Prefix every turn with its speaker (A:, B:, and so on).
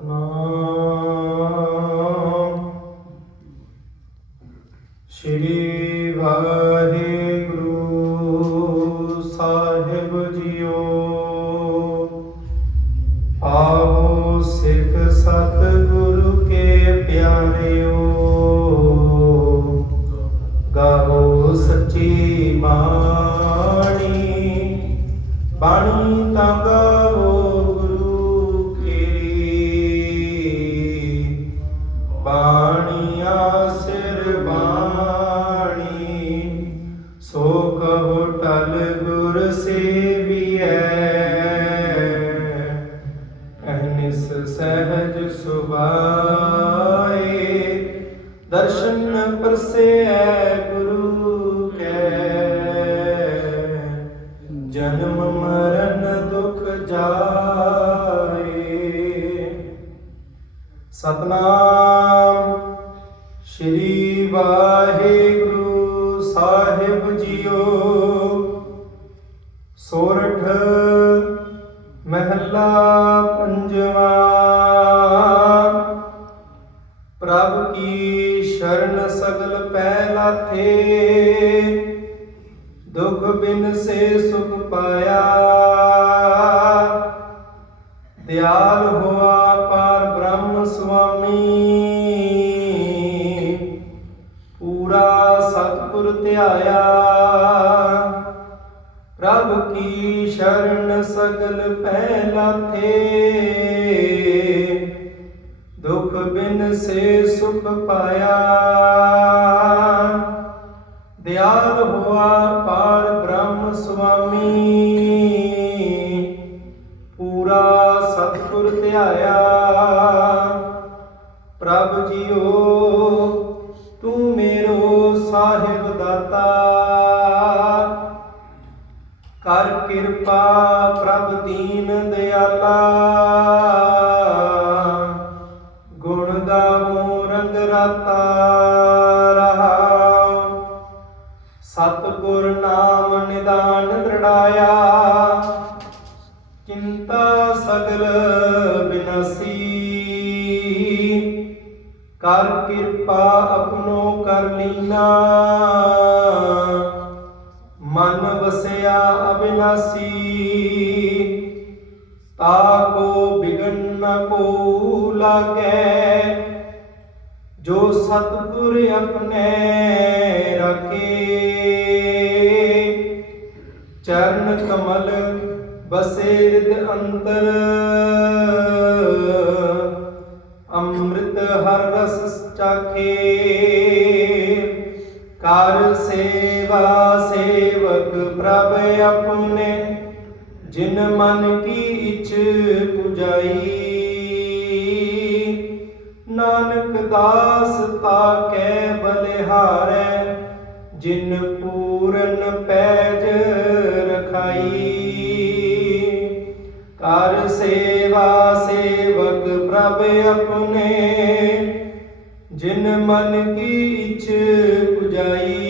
A: ਸਤਨਾਮ ਸ਼੍ਰੀ ਵਾਹਿਗੁਰੂ ਸਾਹਿਬ ਜੀਓ। ਆਓ ਸਿੱਖ ਸਤਿਗੁਰੂ ਕੇ ਪਿਆਰਿਓ। ਗਾਓ ਸੱਚੀ ਬਾਣੀ। ਬਾਣੀ ਤਾਂ ਗਾਵੋ ਸੇਵੀਐ। ਅਹਨਿਸ ਸਹਿਜ ਸੁਭਾਏ। ਦਰਸ਼ਨ ਪਰਸੇਐ ਗੁਰੂ ਕੈ। ਜਨਮ ਮਰਨ ਦੁਖ ਜਾਏ। ਸਤਨਾਮ ਸ਼੍ਰੀ ਵਾਹਿਗੁਰੂ ਸਾਹਿਬ ਜੀਓ। ਸੋਰਠ ਮਹਿਲਾ ਪੰਜਵਾ। ਪ੍ਰਭ ਕੀ ਸ਼ਰਨ ਸਗਲ ਪੈ ਲਾਥੇ, ਦੁਖ ਬਿਨ ਸੇ ਸੁਖ ਪਾਇਆ। ਦਿਆਲ ਹੋਆ ਪਾਰ ਬ੍ਰਹਮ ਸੁਆਮੀ, ਪੂਰਾ ਸਤਿਗੁਰ ਧਿਆਇਆ। ਪ੍ਰਭ ਕੀ ਸ਼ਰਨ ਸਗਲ ਪਹਿਲਾ ਥੇ ਦੁਖ ਬਿਨ ਸੇ ਸੁਖ ਪਾਇਆ। ਦਿਆਲ ਹੋਆ ਪਾਰ ਬ੍ਰਹਮ ਸੁਆਮੀ। ਪੂਰਾ ਸਤਿਗੁਰ ਧਿਆਇਆ। ਪ੍ਰਭ ਜੀਓ ਕਿਰਪਾ ਪ੍ਰਭ ਦੀਨ ਦਿਆਲਾ। ਗੁਣ ਗਾਵੋ ਰੰਗ ਰਾਤਾ ਰਹਾਉ ਸਤਿਗੁਰ ਨਾਮ ਨਿਦਾਨ ਦ੍ਰਿੜਾਇਆ। ਚਿੰਤਾ ਸਗਲ ਬਿਨਾਸੀ। ਕਰ ਕਿਰਪਾ ਆਪਣੋ ਕਰ ਲੀਨਾ। ਮਨ ਵਸਿਆ ਅਬਿਨਾਸੀ ਤਾਕੋ ਬਿਗਨ ਨ ਕੋ ਲਾਗੈ ਜੋ ਸਤਿਗੁਰ ਆਪਣੇ ਰਖੇ ਚਰਨ ਕਮਲ ਬਸੇ ਰਿਦ ਅੰਤਰ ਅੰਮ੍ਰਿਤ ਹਰ ਰਸ ਚਾਖੇ ਕਰ ਸੇਵਾ ਸੇਵਕ ਪ੍ਰਭ ਆਪਣੇ, ਜਿਨ ਮਨ ਕੀ ਇਚ ਪੁਜਾਈ। ਨਾਨਕ ਦਾਸ ਤਾਕੈ ਬਲਿਹਾਰੈ, ਜਿਨ ਪੂਰਨ ਪੈਜ ਰਖਾਈ। ਕਰ ਸੇਵਾ ਸੇਵਕ ਪ੍ਰਭ ਆਪਣੇ, ਜਿਨ ਮਨ ਕੀ ਇਚ ਪੁਜਾਈ।